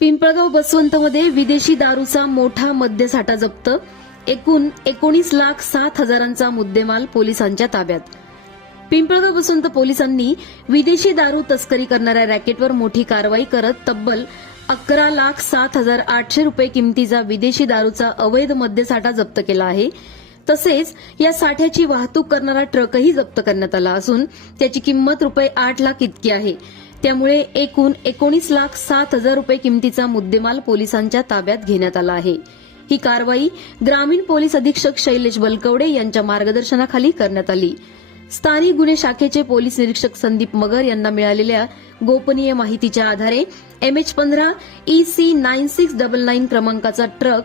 पिंपळगाव बसवंतमध्ये विदेशी दारूचा मोठा मद्यसाठा जप्त. एकूण एकोणीस लाख सात हजारांचा मुद्देमाल पोलिसांच्या ताब्यात. पिंपळगाव बसवंत पोलिसांनी विदेशी दारू तस्करी करणाऱ्या रॅकेटवर मोठी कारवाई करत तब्बल अकरा लाख सात हजार आठशे रुपये किमतीचा विदेशी दारूचा अवैध मद्यसाठा जप्त केला आहे. तसेच या साठ्याची वाहतूक करणारा ट्रकही जप्त करण्यात आला असून त्याची किंमत रुपये आठ लाख इतकी आहे. त्यामुळे एकूण एकोणीस लाख सात हजार रुपये किमतीचा मुद्देमाल पोलिसांच्या ताब्यात घेण्यात आला आहे. ही कारवाई ग्रामीण पोलीस अधीक्षक शैलेश बलकवडे यांच्या मार्गदर्शनाखाली करण्यात आली. स्थानिक गुन्हे शाखेचे पोलीस निरीक्षक संदीप मगर यांना मिळालेल्या गोपनीय माहितीच्या आधारे एमएच पंधरा E C nine six double nine क्रमांकाचा ट्रक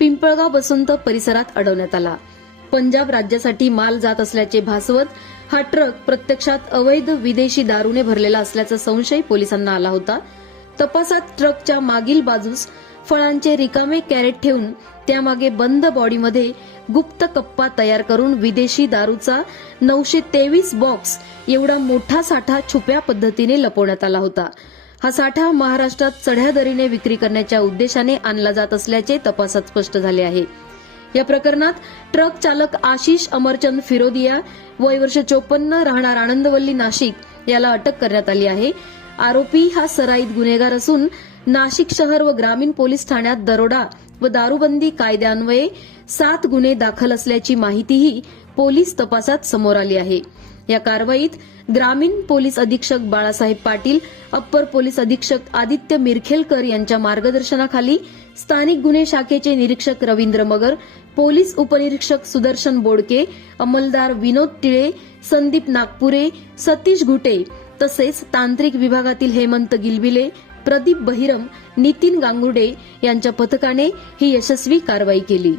पिंपळगाव बसंत परिसरात अडवण्यात आला. पंजाब राज्यासाठी माल जात असल्याचे भासवत हा ट्रक प्रत्यक्षात अवैध विदेशी दारूने भरलेला असल्याचा संशय पोलिसांना आला होता. तपासात ट्रकच्या मागील बाजूस फळांचे रिकामे कॅरेट ठेवून त्यामागे बंद बॉडीमध्ये गुप्त कप्पा तयार करून विदेशी दारूचा नऊशे तेवीस बॉक्स एवढा मोठा साठा छुप्या पद्धतीने लपवण्यात आला होता. हा साठा महाराष्ट्रात चढ्या दरीने विक्री करण्याच्या उद्देशाने आणला जात असल्याचे तपासात स्पष्ट झाले आहे. या प्रकरणात ट्रक चालक आशिष अमरचंद फिरोदिया वय वर्ष चोपन्न राहणार आनंदवल्ली नाशिक याला अटक करण्यात आली आहे. आरोपी हा सराईत गुन्हेगार असून नाशिक शहर व ग्रामीण पोलीस ठाण्यात दरोडा व दारूबंदी कायद्यान्वये सात गुन्हे दाखल असल्याची माहितीही पोलीस तपासात समोर आली आहे. या कारवाईत ग्रामीण पोलीस अधीक्षक बाळासाहेब पाटील अप्पर पोलीस अधीक्षक आदित्य मिरखेलकर यांच्या मार्गदर्शनाखाली स्थानिक गुन्हे शाखेचे निरीक्षक रवींद्र मगर पोलीस उपनिरीक्षक सुदर्शन बोडके अंमलदार विनोद टिळे संदीप नागपुरे सतीश घुटे तसेच तांत्रिक विभागातील हेमंत गिलबिले प्रदीप बहिरम नितीन गांगुर्डे यांच्या पथकाने ही यशस्वी कारवाई केली.